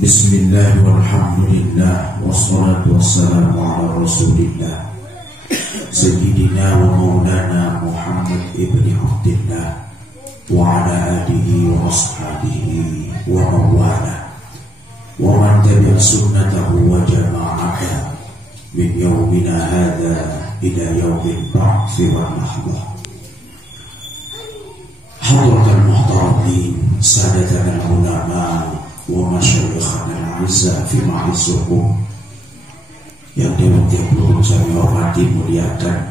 Bismillah walhamdulillah wassalatu wassalamu ala rasulillah Sayyidina wa maulana Muhammad ibni Abdillah wa ala alihi wa ashabihi wa mawala wa man tabi'a sunnatahu wa jama'ata min yawmina hadha ila yawmin ba'thi wal nahdah. Hadratal muhtaramin sadatana ulama wa masyayikhana al-'izza fi ma'isuhum yang tiap-tiap saya hormati muliakan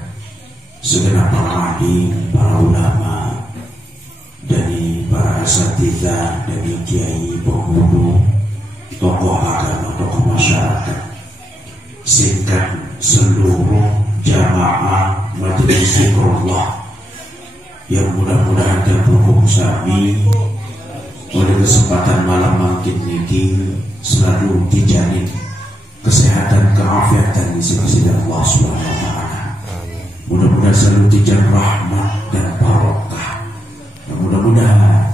segenap para alim, para ulama, dari para asatidzah, dari kiai, penghulu, tokoh agama, tokoh masyarakat, sehingga seluruh jamaah majelis zikrullah yang mudah-mudahan terhubung sami oleh kesempatan malam makin niki selalu dijamin kesehatan, keafiatan di sisi Allah Subhanahu wa taala. Mudah-mudahan selalu dijamin rahmat dan barokah. Mudah-mudahan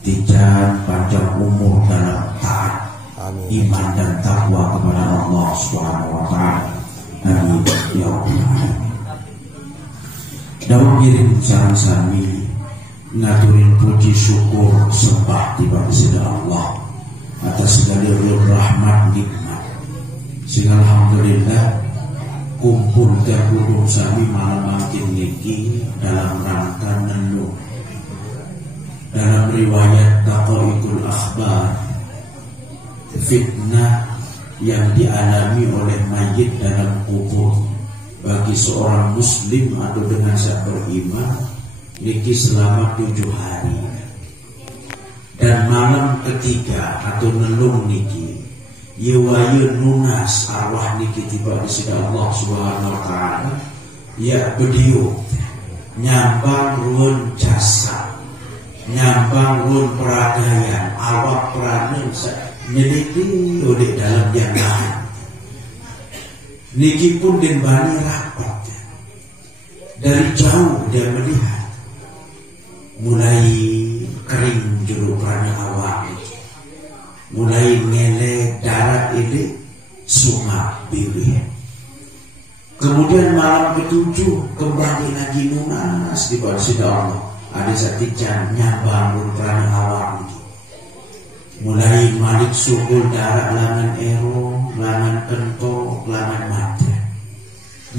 dijamin panjang umur dalam taat, iman dan takwa kepada Allah Subhanahu wa taala. Amin ya rabbal alamin. Dalam ngirim sareng sami ngaturin puji syukur sembah di bagi Allah atas segala rahmat nikmat. Sehingga alhamdulillah kumpul terhubung sami malam makin niki dalam rangka nenung dalam riwayat Taqa'iqul Akhbar, fitnah yang dialami oleh mayit dalam kubur bagi seorang muslim atau dengan sak beriman niki selama 7 hari. Dan malam ketiga atau nelung niki yewayu nunas arwah niki tiba di sisi Allah Subhanahu wa taala ya bediu nyambang ruun jasa, nyambang ruun peragayan awak peranan nyeliti oleh dalam yang lain niki pun dimbani rapat. Dari jauh dia melihat mulai kering juru prana awak, mulai ngelek darat ini sungai biru. Kemudian malam ke-7 kembali lagi nunas di bawah sida Allah. Ada satijan nyambang juru prana awak ini. Mulai malik sukul darat langan ero, langan kento, langan mata.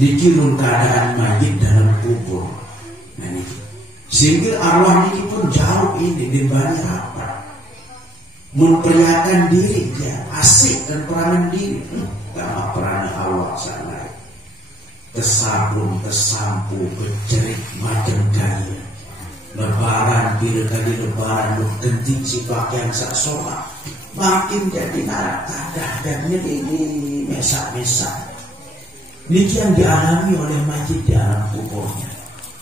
Niki nun keadaan mayit dalam kubur. Nah niki. Sehingga arwah niki pun jauh ini dimbani rapat, memperlihatkan diri dia asik dan peranan diri karena peranan awak sana kesabun, kesampu, bercerik macam gaya lebaran bila kali lebaran genting si pakaian sak soak makin jadi narak kadah dan ini mesak-mesak niki yang dialami oleh mayit di alam kuburnya.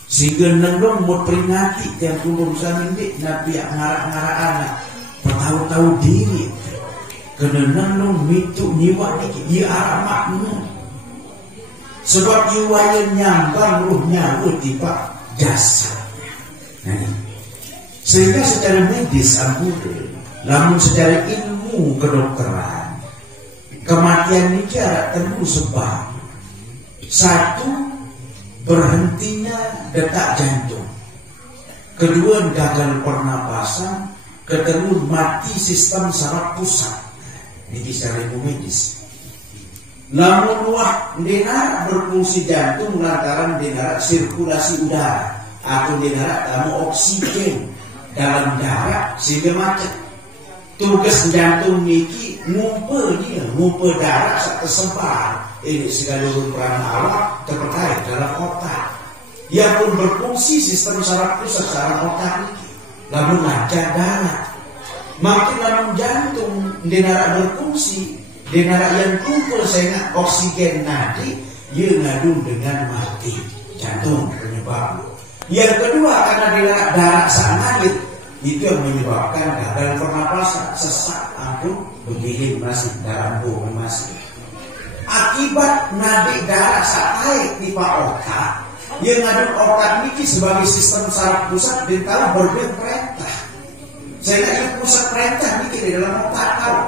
Sehingga nendong mau peringati yang umur ini nabi ngarak-ngarak anak tahu-tahu diri kena nendong mitu nyiwa niki ia aramaknya sebab jiwa yang nyambang ruhnya tiba jasa. Sehingga secara medis ampun, namun secara ilmu kedokteran kematian ini tentu sebab satu berhentinya detak jantung, kedua gagal pernapasan, ketiga mati sistem saraf pusat. Ini secara ilmu medis. Namun wah dengar berfungsi jantung lantaran dengar sirkulasi udara atau dengar tamu oksigen dalam darah sehingga macet. Tugas jantung niki ngumpe darah tersebar. Ini segala peran awak terkait dalam otak. Yang pun berfungsi sistem saraf pusat saraf otak ini. Namun lancar darah. Makin namun jantung denara berfungsi, denara yang kumpul sehingga oksigen nadi, ia ngadu dengan mati jantung penyebab. Yang kedua karena darah sangat itu yang menyebabkan gagal pernapasan, sesak, angkuh, begini masih darah masih. Akibat nadi darah saat di otak, yang ada otak ini sebagai sistem saraf pusat ditaruh berbeda perintah. Sehingga yang pusat perintah ini di dalam otak tahu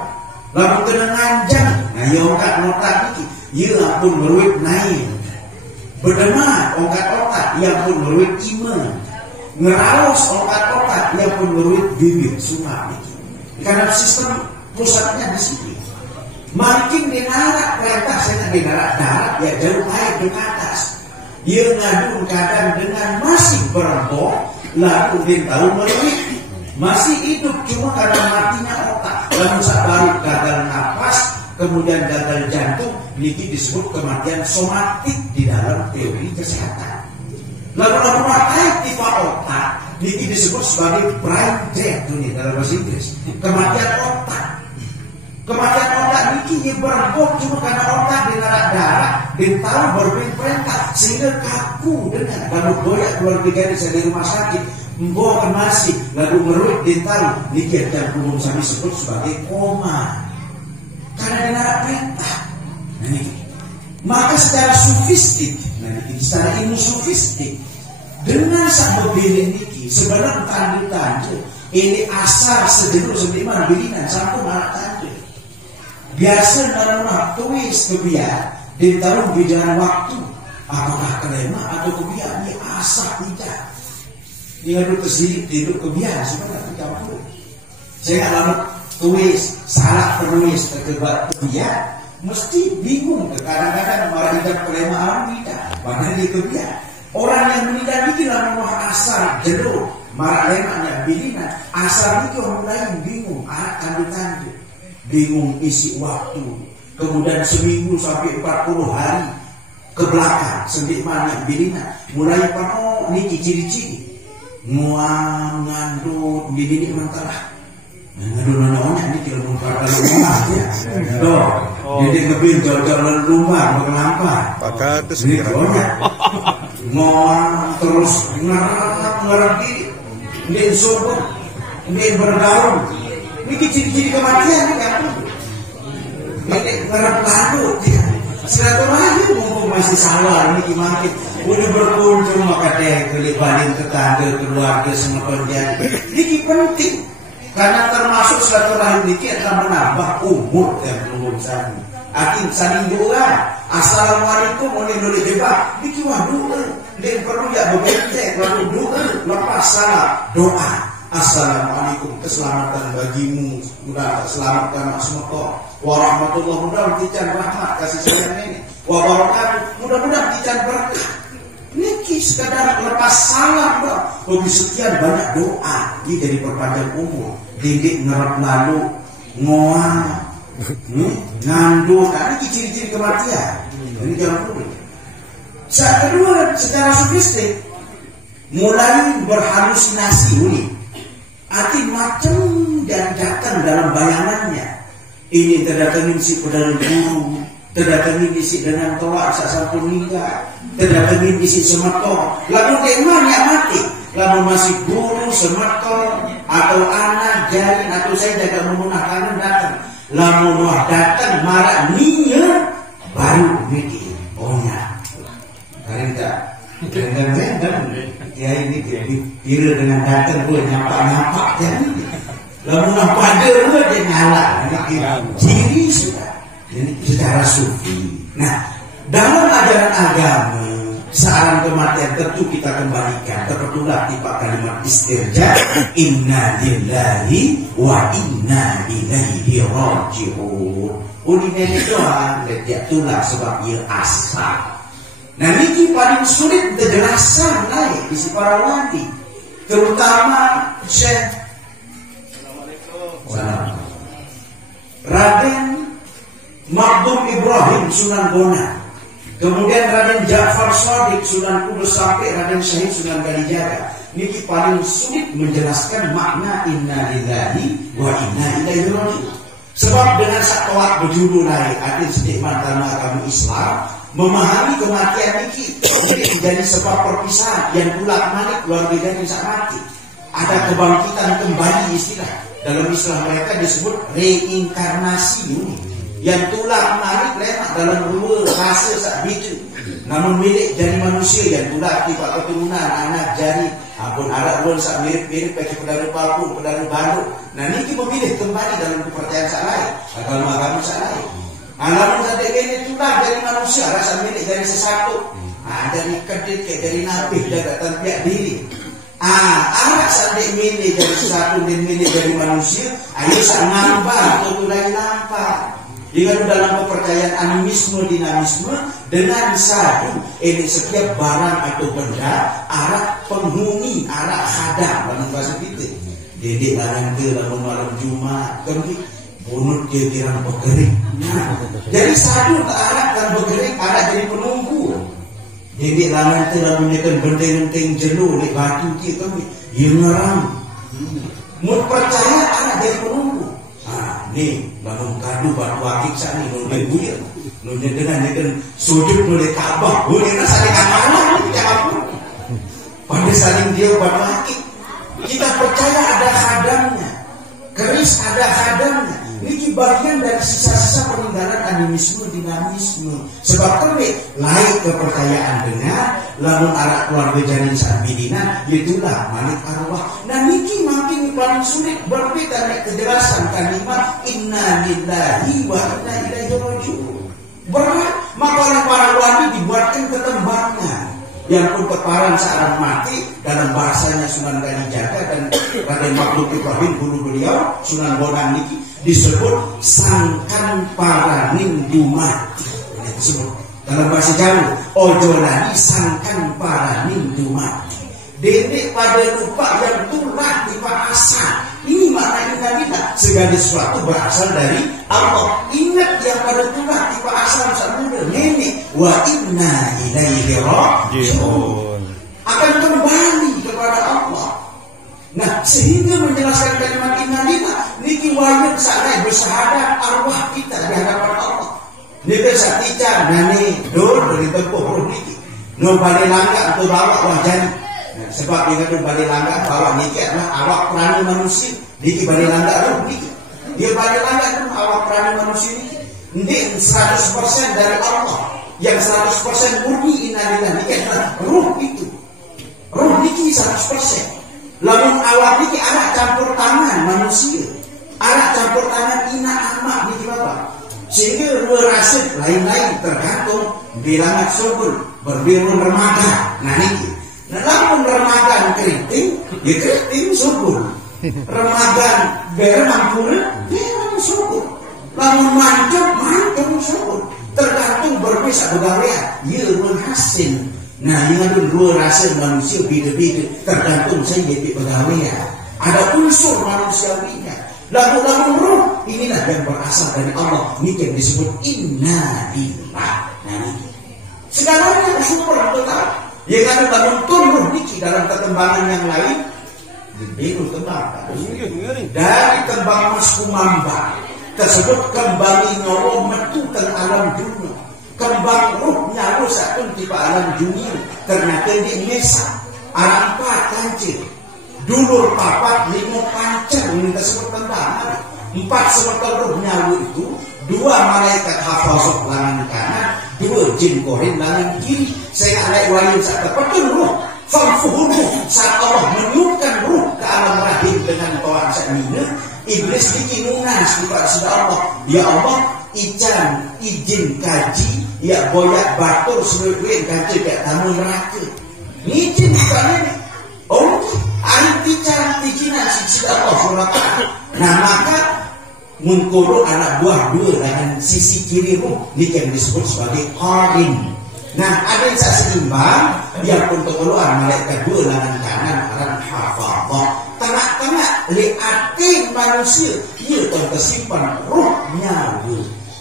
lalu kena nganjang nah ya ongkat otak ini ya pun meruit naik berdema ongkat otak yang pun meruit iman ngeraus ongkat otak yang pun meruit bibir sumpah ini karena sistem pusatnya di sini makin dinarak perintah saya dinarak darat ya jauh naik ke atas dia ngadu kadang dengan masih berembok lalu dia tahu meruit masih hidup cuma karena matinya otak lalu balik gagal nafas kemudian gagal jantung ini disebut kematian somatik di dalam teori kesehatan lalu makai tipe otak ini disebut sebagai brain death dalam bahasa Inggris kematian otak ini berembuk cuma karena otak dinarak darah dan tahu berperintah sehingga kaku dengan lalu goyak keluarga gadis di rumah sakit membawa masih lalu meruit dental niki yang umum kami sebut sebagai koma karena dinarak perintah nah, ini. Maka secara sofistik nah, ini, secara ilmu sofistik dengan sang bebili niki sebenarnya tanda ini asar sejenuh seniman bilinan sampai malah tanda biasa dalam tulis kebiar di tahun bidang waktu apakah kelema atau kebiar ini asar tidak dia duduk kesini hidup kebiar sebenarnya 30 saya lama tulis salah penulis terkebat kebiar mesti bingung kadang-kadang malah tidak kelemahan tidak padahal di kebiar orang yang meninggal itu lama asar jenuh marah lemaknya bilinan asar itu mulai bingung anak tanda-tanda bingung isi waktu kemudian seminggu sampai 40 hari ke belakang sendik mana bilina mulai pano niki ciri-ciri nguang ngandut bini mentara ngandut nanya ini kira mengkata rumah ya doh jadi ngebin jalan rumah mengelampan pakai itu ini nguang terus ngerang ini sobat ini berdaun ini ciri-ciri kematian kan ini ngerap lalu silaturahim mumpung masih sawal ini gimana udah berkunjung maka deh kelibatin tetangga keluarga semua penjadi ini penting karena termasuk silaturahim ini akan menambah umur dan kelulusan akhir saling doa assalamualaikum warahmatullahi wabarakatuh ini waduh dia perlu ya berbeda lalu doa lepas salam doa assalamualaikum keselamatan bagimu mudah selamatkan semua warahmatullahi wabarakatuh tijan rahmat kasih sayang ini wabarakatuh mudah-mudahan tijan berkah niki sekadar lepas salam bagi sekian banyak doa ini dari perpanjang umur didik ngerap lalu ngoa ngandung ini ciri-ciri kematian ini jangan perlu saat kedua secara sofistik mulai berhalusinasi ini arti macam dan datang dalam bayangannya ini terdatangin si pedang guru terdatangin isi dengan toa sasampun hingga terdatangin isi semetor lalu keiman yang mati lalu masih guru semetor atau anak jarin atau saya jaga menggunakan datang lalu mau datang marah niat baru mikir ohnya kalian tak dan ya ini kira dengan datang gue nyapa-nyapa jadi lalu nampak dia dia nyala ciri sudah ini secara sufi nah dalam ajaran agama saran kematian tentu kita kembalikan terpetulah tipe kalimat istirja inna lillahi wa inna ilaihi raji'un ulinnya doang dia tulah sebab ia asal. Nah ini paling sulit penjelasan naik isi para wali terutama Syekh Raden Makdum Ibrahim Sunan Bonang kemudian Raden Ja'far Shadiq Sunan Kudus sampai Raden Syahid Sunan Kalijaga ini paling sulit menjelaskan makna inna lillahi wa inna ilaihi raji'un sebab dengan sakwat berjudul naik arti sedih mantan agama Islam memahami kematian ini jadi sebab perpisahan yang pula malik keluarga yang bisa mati ada kebangkitan kembali istilah dalam istilah mereka disebut reinkarnasi yang tulang menarik lemak dalam dua fase saat itu namun milik jadi manusia yang tulah tiba keturunan anak jadi ampun anak pun sak mirip-mirip pakai pedara papu, pedara banduk. Nah niki memilih kembali dalam kepercayaan sak lain, agama sak lain. Namun sadek ini tulah dari manusia rasa milik dari sesuatu. Dari kedit kayak dari nabi jaga tanpiak diri. Anak sadek milik dari sesuatu dan milik dari manusia. Ayo sak nambah atau lain nampak. Dengan dalam kepercayaan animisme dinamisme dengan satu ini setiap barang atau benda arah penghuni arah khadam dalam bahasa kita. Dedek barang ke dalam malam Jumat kami bunut dia tirang bergering. Jadi satu ke arah dan bergering arah jadi penunggu. Dedek barang ke dalam menekan benteng-benteng jenuh di batu kita kami yang ngeram. Mau percaya arah jadi penunggu. Ni bangun kadu batu akik sana nolai buaya nolai dengan sujud nolai Ka'bah boleh nak saling amanah ni apa pada saling dia batu akik kita percaya ada khadamnya keris ada khadamnya ini bagian dari sisa-sisa peninggalan animisme dinamisme sebab kami lain kepercayaan dengan lamun anak keluarga janin sabidina itulah malik arwah. Nah niki makin paling sulit berbeda dengan kejelasan kalimat inna lillahi wa inna ilaihi raji'un. Berat maka para wali dibuatkan ketembangan yang pun peparan saat mati dalam bahasanya Sunan Kalijaga dan Raden Makhluk Ibrahim guru beliau Sunan Bonang niki disebut sangkan paraning dumati. Disebut dalam bahasa Jawa ojo lali sangkan paraning dumati. Dedek pada lupa yang tulah di asal. Ini maknanya kita segala sesuatu berasal dari Allah. Ingat yang pada tulah di asal sampai nenek wa inna ilaihi raji'un akan kembali kepada Allah. Nah sehingga menjelaskan kalimat inna lillah niki wajib saat bersahadat arwah kita di hadapan Allah. Niki satica nani dor dari tempuh roh niki. No balik langkah untuk bawa wajah. Nah, sebab dia kata balik langkah bawa niki adalah awak prani manusia. Niki balik langkah roh niki. Dia balik langkah itu awak prani manusia niki. Niki 100% dari Allah. Yang 100% murni inna lillah niki adalah roh itu. Roh niki 100%. Lalu awak niki anak campur tangan manusia, anak campur tangan ina amak niki bapak. Sehingga dua rasa lain-lain tergantung bilangan subur berbirun remaga. Nah niki, nah lalu remaga keriting, ya keriting subur. Remaga bermampur, memang subur. Lalu mantap subur. Tergantung berbisa pegawaian, ya berhasil. Nah, yang ada dua rasa manusia beda-beda tergantung saya jadi pegawai. Ada unsur manusiawinya. Lagu-lagu roh inilah yang berasal dari Allah. Ini yang disebut inna lillah. Nah, ini segalanya sumber total. Yang ada bangun turun niki dalam ketembangan yang lain. Biru tembang. Dari tembang Mas Kumamba tersebut kembali nyawa metu ke alam dunia. Kembang ruhnya rusak pun tiba alam dunia ternyata di mesa empat kancil dulur papat lima pancer ini tersebut tembang 4 sebetulnya ruhnya itu 2 malaikat hafazah lengan kanan 2 jin korin lengan kiri saya alai wali saat terpetul ruh famfuhuruh saat Allah meniupkan ruh ke alam rahim dengan tuan sakmina iblis dikinunas kepada Allah ya Allah ijan izin kaji ya boyak batur seluruh kaji kayak tamu neraka izin bukan ini oh anti cara izinan sisi Allah SWT. Nah maka mengkurung anak buah dua dengan sisi kiri ruh ini yang disebut sebagai qarin. Nah ada yang seimbang yang untuk keluar malaikat dua lengan kanan aran hafazah tengah-tengah liatin manusia ia tersimpan ruhnya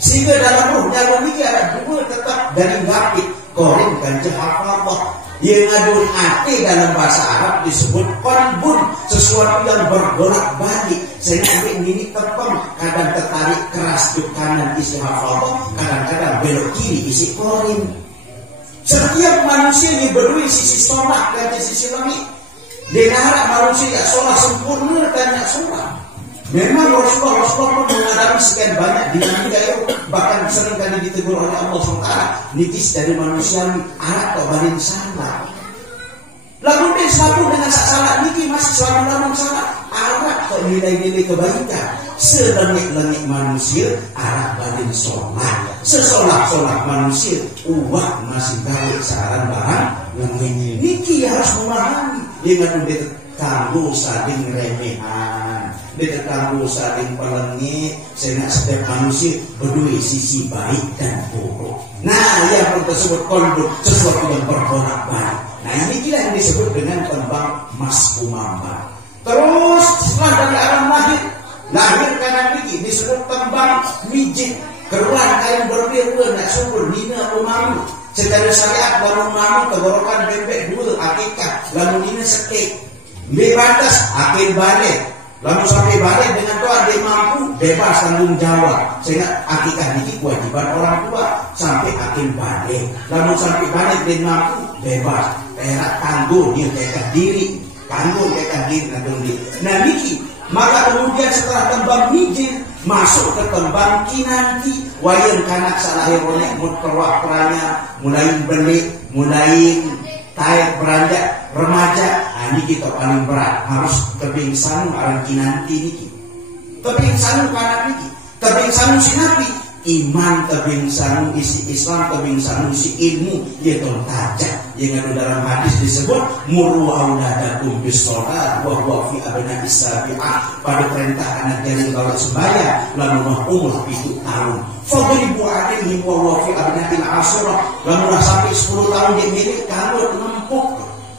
sehingga dalam ruhnya ini ada dua tetap dari gapit korin dan hafazah yang ngadun hati dalam bahasa Arab disebut qalbun sesuatu yang berbolak-balik sehingga ini tepung kadang tertarik keras ke kanan isi hafazah kadang-kadang belok kiri isi korin. Setiap manusia yang berdua sisi sholat dan sisi langit. Dengan harap manusia yang sholat sempurna dan yang sholat. Memang Rasulullah pun mengalami sekian banyak dinamika itu, bahkan seringkali ditegur oleh Allah SWT. Nitis dari manusia anak atau balin salah. Lalu dia selalu dengan salah niki masih selalu dalam salah. Anak atau nilai-nilai kebaikan. Selengit-lengit manusia anak balin sholat. Sesolak-solak manusia uang masih balik saran barang lengit. Niki harus memahami dengan dia kanggo saling remehan, dia kanggo saling pelengit, sehingga setiap manusia berdua sisi baik dan buruk. Nah, yang tersebut kondur sesuatu yang berbolak-balik. Nah, ini kira yang disebut dengan tembang Mas Umama. Terus setelah dari alam lahir karena ini disebut tembang mijit. Keruan kain berbeda nak subur nina umamu. Secara syariat lalu umamu tenggorokan bebek dua akikah lalu nina sekek. Bebatas akil balik. Lalu sampai balik dengan doa dia mampu bebas tanggung jawab. Sehingga akikah ini kewajiban orang tua sampai akil balik. Lalu sampai balik dia mampu bebas. Perak tangguh dia dekat diri. Tangguh dekat diri nanti. Nah niki maka kemudian setelah tembang mijil masuk ke tembang kinanti. Wayan kanak salah heronek mutawak peranya mulai belik, mulai tayak beranjak remaja. Ini kita paling berat harus kebingsanu aran kinanti niki. Kebingsanu kanak niki. Kebingsanu si nabi. Iman kebingsanu isi Islam kebingsanu si ilmu yaitu tajak yang ada dalam hadis disebut muru auladakum bisolat wa huwa fi abna isabi'ah pada perintah anak dari bawah sembahyang lalu umur 7 tahun fadribu alaihi wa huwa fi abnatil asyrah lalu sampai 10 tahun dia milik kalau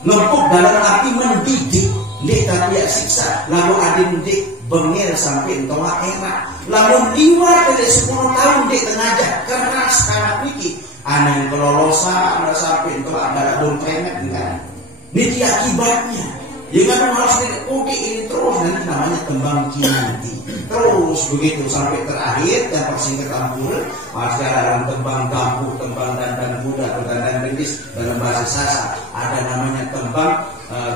ngempuk dalam arti mendidik dia tak siksa lalu ada mendidik bengel sampai tua enak lalu liwat dari 10 tahun dia tengajak keras kanak niki anak yang kelolosan sampai tua ada dongkremet kan niki akibatnya jangan harus diuki ini terus nanti namanya tembang kinanti terus begitu sampai terakhir dan persingkat ampun masih dalam tembang gampu tembang dandan kuda atau dandan gendis dalam bahasa Sasak ada namanya tembang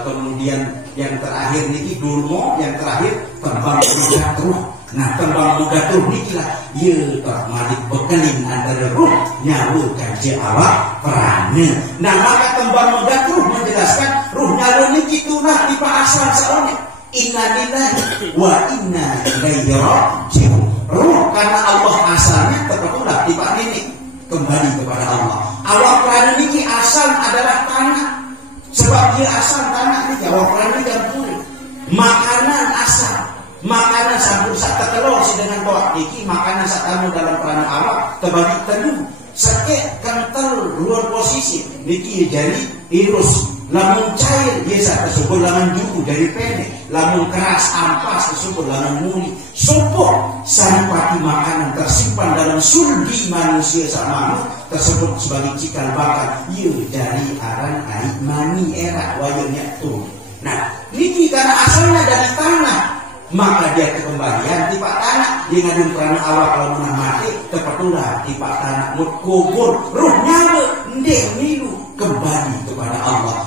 kemudian yang terakhir niki durmo yang terakhir tembang mugatruh. Nah tembang mugatruh niki lah ye malik bekening antara ruh nyawa kaji awak perane. Nah maka tembang mugatruh menjelaskan ruh nyawa niki tunah di asal seorang inna lillahi wa inna ilaihi raji'un. Ruh karena Allah asalnya terpetulah di pak ini kembali kepada Allah. Awak perane niki asal adalah tanah. Sebab dia asal tanah ini jawab perani dan puri. Makanan asal, makanan sampur sak telur si dengan bawa iki makanan sak tamu dalam perana awak terbagi tenuh. Sakit kental luar posisi niki jadi irus. Lamun cair biasa tersebut lamun juku dari pendek. Lamun keras ampas tersebut lamun muni. Sopok saripati makanan tersimpan dalam sulbi manusia sama tersebut sebagai cikal bakal iya dari aran air mani era wayangnya tuh. Nah ini karena asalnya dari tanah maka dia kekembalian di pak tanah dia ngadun perana awak kalau menang mati kepetulah di pak tanah mut kubur ruh nyawa ndek milu kembali kepada Allah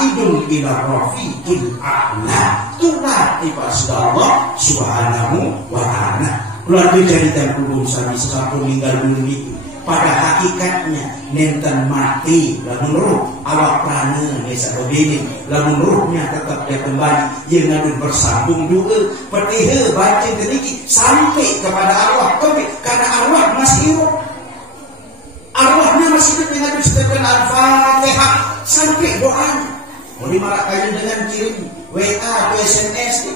idul ila rafiqil a'la tulah di pak Allah subhanahu wa ta'ala keluarga dari tempulung sami sesatu meninggal dunia pada hakikatnya nenten mati lamun ruh awak prana desa begini lamun ruhnya tetap dia kembali yang ngadun bersambung juga petihe baca sedikit sampai kepada Allah karena Allah masih hidup arwahnya masih hidup dengan istighfar al-fatihah sampai doanya mau dimarahkan dengan kirim WA SMS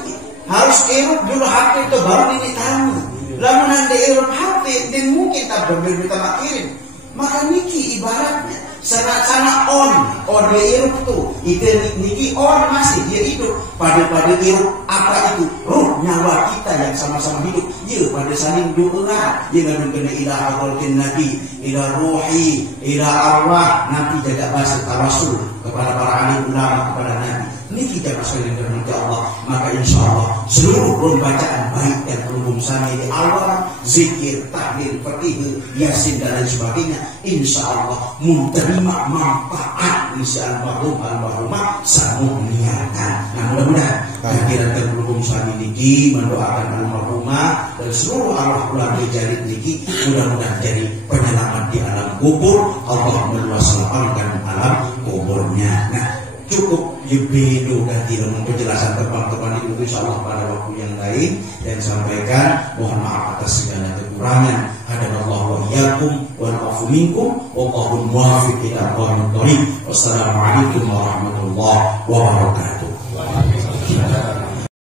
harus hidup dulu hati itu baru ini tamu. Lamun anda irut hati dan mungkin tak berbeda kirim maka niki ibaratnya sangat-sangat on dia irut tuh itu niki on masih dia hidup pada irut apa itu ruh nyawa kita yang sama-sama hidup ya pada saling doa jangan kena ila hadratin nabi ila ruhi ila arwah nanti jaga bahasa tawasul kepada para alim ulama kepada nabi ini kita sekalian berdoa Allah maka insya Allah seluruh bacaan baik yang terhubung sami di awal zikir, tahlil, fikih, yasin dan lain sebagainya, insya Allah menerima manfaat isi almarhumah sanggup niatan. Nah mudah-mudahan kehadiran terhubung sami niki mendoakan almarhumah dan seluruh arwah keluarga Jarit niki mudah-mudahan jadi penyelamat di alam kubur. Allah meluas lapangkan alam kuburnya. Nah cukup jebedo ganti dengan penjelasan teman-teman itu insyaallah pada waktu yang lain dan sampaikan mohon maaf atas segala kekurangan. Hadanallahu wa iyyakum wa na'fu minkum wallahu muwaffiq ila aqwamit thoriq. Wassalamualaikum warahmatullahi wabarakatuh.